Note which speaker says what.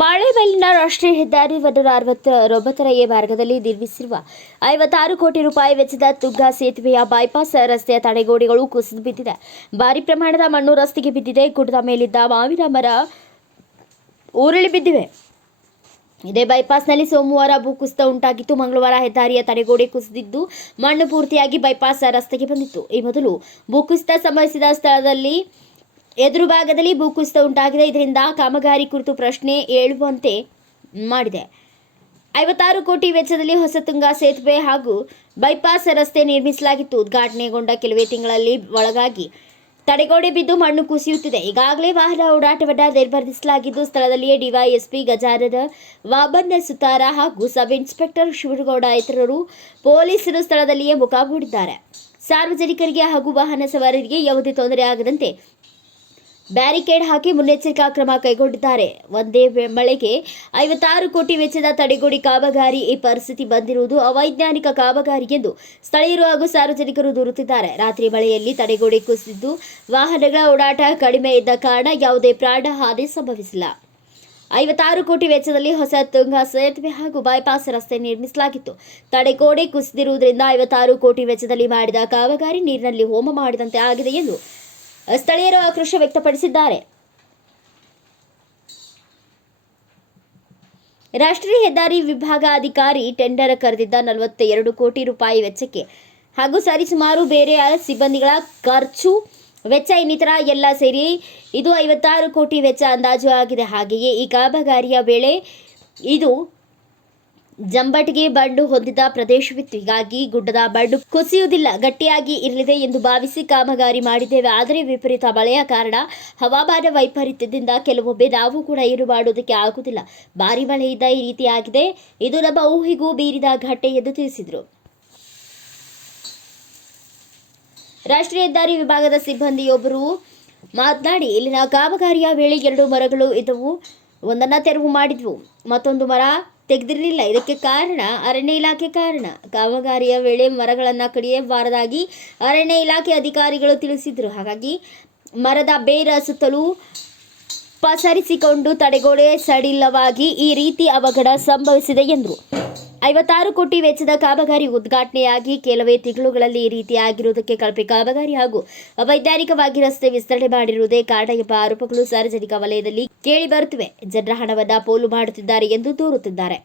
Speaker 1: ರಾಷ್ಟ್ರೀಯ ಹೆದ್ದಾರಿ ಒಂದರ ಅರವತ್ತೊಂಬತ್ತರ ಎ ಮಾರ್ಗದಲ್ಲಿ ನಿರ್ಮಿಸಿರುವ ಐವತ್ತಾರು ಕೋಟಿ ರೂಪಾಯಿ ವೆಚ್ಚದ ತುಗ್ಗ ಸೇತುವೆಯ ಬೈಪಾಸ್ ರಸ್ತೆಯ ತಡೆಗೋಡೆಗಳು ಕುಸಿದು ಬಿದ್ದಿದೆ. ಭಾರಿ ಪ್ರಮಾಣದ ಮಣ್ಣು ರಸ್ತೆಗೆ ಬಿದ್ದಿದೆ. ಗುಡ್ಡದ ಮೇಲಿದ್ದ ಮಾವಿನ ಮರ ಉರುಳಿ ಬಿದ್ದಿವೆ. ಇದೇ ಬೈಪಾಸ್ನಲ್ಲಿ ಸೋಮವಾರ ಭೂಕುಸಿತ ಉಂಟಾಗಿತ್ತು. ಮಂಗಳವಾರ ಹೆದ್ದಾರಿಯ ತಡೆಗೋಡೆ ಕುಸಿದಿದ್ದು, ಮಣ್ಣು ಪೂರ್ತಿಯಾಗಿ ಬೈಪಾಸ್ ರಸ್ತೆಗೆ ಬಂದಿತ್ತು. ಈ ಮೊದಲು ಭೂಕುಸಿತ ಸಂಭವಿಸಿದ ಸ್ಥಳದಲ್ಲಿ ಎದುರು ಭಾಗದಲ್ಲಿ ಭೂಕುಸಿತ ಉಂಟಾಗಿದೆ. ಇದರಿಂದ ಕಾಮಗಾರಿ ಕುರಿತು ಪ್ರಶ್ನೆ ಏಳುವಂತೆ ಮಾಡಿದೆ. ಐವತ್ತಾರು ಕೋಟಿ ವೆಚ್ಚದಲ್ಲಿ ಹೊಸತುಂಗ ಸೇತುವೆ ಹಾಗೂ ಬೈಪಾಸ್ ರಸ್ತೆ ನಿರ್ಮಿಸಲಾಗಿತ್ತು. ಉದ್ಘಾಟನೆಗೊಂಡ ಕೆಲವೇ ತಿಂಗಳಲ್ಲಿ ಒಳಗಾಗಿ ತಡೆಗೋಡೆ ಬಿದ್ದು ಮಣ್ಣು ಕುಸಿಯುತ್ತಿದೆ. ಈಗಾಗಲೇ ವಾಹನ ಓಡಾಟವನ್ನು ನಿರ್ಬಂಧಿಸಲಾಗಿದ್ದು, ಸ್ಥಳದಲ್ಲಿಯೇ ಡಿವೈಎಸ್ಪಿ ಗಜಾನನ ವಾಬನ್ನ ಸುತಾರ ಹಾಗೂ ಸಬ್ ಇನ್ಸ್ಪೆಕ್ಟರ್ ಶಿವನಗೌಡ ಇತರರು ಪೊಲೀಸರು ಸ್ಥಳದಲ್ಲಿಯೇ ಮುಖ ಹೂಡಿದ್ದಾರೆ ಸಾರ್ವಜನಿಕರಿಗೆ ಹಾಗೂ ವಾಹನ ಸವಾರರಿಗೆ ಯಾವುದೇ ತೊಂದರೆ ಆಗದಂತೆ ಬ್ಯಾರಿಕೇಡ್ ಹಾಕಿ ಮುನ್ನೆಚ್ಚರಿಕಾ ಕ್ರಮ ಕೈಗೊಂಡಿದ್ದಾರೆ. ಒಂದೇ ಮಳೆಗೆ ಐವತ್ತಾರು ಕೋಟಿ ವೆಚ್ಚದ ತಡೆಗೋಡಿ ಕಾಮಗಾರಿ ಈ ಪರಿಸ್ಥಿತಿ ಬಂದಿರುವುದು ಅವೈಜ್ಞಾನಿಕ ಕಾಮಗಾರಿ ಎಂದು ಸ್ಥಳೀಯರು ಹಾಗೂ ಸಾರ್ವಜನಿಕರು ದೂರುತ್ತಿದ್ದಾರೆ. ರಾತ್ರಿ ಮಳೆಯಲ್ಲಿ ತಡೆಗೋಡೆ ಕುಸಿದಿದ್ದು ವಾಹನಗಳ ಓಡಾಟ ಕಡಿಮೆ ಇದ್ದ ಕಾರಣ ಯಾವುದೇ ಪ್ರಾಣ ಹಾನಿ ಸಂಭವಿಸಿಲ್ಲ. ಐವತ್ತಾರು ಕೋಟಿ ವೆಚ್ಚದಲ್ಲಿ ಹೊಸ ತುಂಗಾ ಸೇತುವೆ ಹಾಗೂ ಬೈಪಾಸ್ ರಸ್ತೆ ನಿರ್ಮಿಸಲಾಗಿತ್ತು. ತಡೆಗೋಡೆ ಕುಸಿದಿರುವುದರಿಂದ ಐವತ್ತಾರು ಕೋಟಿ ವೆಚ್ಚದಲ್ಲಿ ಮಾಡಿದ ಕಾಮಗಾರಿ ನೀರಿನಲ್ಲಿ ಹೋಮ ಮಾಡಿದಂತೆ ಆಗಿದೆ ಎಂದು ಸ್ಥಳೀಯರು ಆಕ್ರೋಶ ವ್ಯಕ್ತಪಡಿಸಿದ್ದಾರೆ. ರಾಷ್ಟ್ರೀಯ ಹೆದ್ದಾರಿ ವಿಭಾಗ ಅಧಿಕಾರಿ ಟೆಂಡರ್ ಕರೆದಿದ್ದ ನಲವತ್ತೆರಡು ಕೋಟಿ ರೂಪಾಯಿ ವೆಚ್ಚಕ್ಕೆ ಹಾಗೂ ಸರಿಸುಮಾರು ಬೇರೆ ಸಿಬ್ಬಂದಿಗಳ ಖರ್ಚು, ವೆಚ್ಚ ಇನ್ನಿತರ ಎಲ್ಲ ಸೇರಿ ಇದು ಐವತ್ತಾರು ಕೋಟಿ ವೆಚ್ಚ ಅಂದಾಜು ಆಗಿದೆ. ಹಾಗೆಯೇ ಈ ಕಾಮಗಾರಿಯ ವೇಳೆ ಇದು ಜಂಬಟಿಗೆ ಬಂಡು ಹೊಂದಿದ ಪ್ರದೇಶವಿತ್ತು. ಹೀಗಾಗಿ ಗುಡ್ಡದ ಬಂಡು ಕುಸಿಯುವುದಿಲ್ಲ, ಗಟ್ಟಿಯಾಗಿ ಇರಲಿದೆ ಎಂದು ಭಾವಿಸಿ ಕಾಮಗಾರಿ ಮಾಡಿದ್ದೇವೆ. ಆದರೆ ವಿಪರೀತ ಮಳೆಯ ಕಾರಣ ಹವಾಮಾನ ವೈಪರೀತ್ಯದಿಂದ ಕೆಲವೊಮ್ಮೆ ನಾವು ಕೂಡ ಏನು ಮಾಡುವುದಕ್ಕೆ ಆಗುವುದಿಲ್ಲ. ಭಾರಿ ಮಳೆಯಿಂದ ಈ ರೀತಿಯಾಗಿದೆ. ಇದು ನಮ್ಮ ಊಹಿಗೂ ಬೀರಿದ ಘಟ್ಟೆ ಎಂದು ತಿಳಿಸಿದರು. ರಾಷ್ಟ್ರೀಯ ಹೆದ್ದಾರಿ ವಿಭಾಗದ ಸಿಬ್ಬಂದಿಯೊಬ್ಬರು ಮಾತನಾಡಿ, ಇಲ್ಲಿನ ಕಾಮಗಾರಿಯ ವೇಳೆ ಎರಡು ಮರಗಳು ಇದ್ದವು. ಒಂದನ್ನು ತೆರವು ಮಾಡಿದ್ವು, ಮತ್ತೊಂದು ಮರ ತೆಗೆದಿರಲಿಲ್ಲ. ಇದಕ್ಕೆ ಕಾರಣ ಅರಣ್ಯ ಇಲಾಖೆ ಕಾರಣ. ಕಾಮಗಾರಿಯ ವೇಳೆ ಮರಗಳನ್ನು ಕಡಿಯಬಾರದಾಗಿ ಅರಣ್ಯ ಇಲಾಖೆ ಅಧಿಕಾರಿಗಳು ತಿಳಿಸಿದರು. ಹಾಗಾಗಿ ಮರದ ಬೇರ ಸುತ್ತಲೂ ಪಸರಿಸಿಕೊಂಡು ತಡೆಗೋಡೆ ಸಡಿಲವಾಗಿ ಈ ರೀತಿ ಅವಘಡ ಸಂಭವಿಸಿದೆ ಎಂದರು. ಐವತ್ತಾರು ಕೋಟಿ ವೆಚ್ಚದ ಕಾಮಗಾರಿ ಉದ್ಘಾಟನೆಯಾಗಿ ಕೆಲವೇ ತಿಂಗಳುಗಳಲ್ಲಿ ಈ ರೀತಿಯಾಗಿರುವುದಕ್ಕೆ ಕಳಪೆ ಕಾಮಗಾರಿ ಹಾಗೂ ಅವೈಜ್ಞಾನಿಕವಾಗಿ ರಸ್ತೆ ವಿಸ್ತರಣೆ ಮಾಡಿರುವುದೇ ಕಾರಣ ಎಂಬ ಆರೋಪಗಳು ಸಾರ್ವಜನಿಕ ವಲಯದಲ್ಲಿ ಕೇಳಿ ಬರುತ್ತಿವೆ. ಜನರ ಹಣವನ್ನ ಪೋಲು ಮಾಡುತ್ತಿದ್ದಾರೆ ಎಂದು ದೂರುತ್ತಿದ್ದಾರೆ.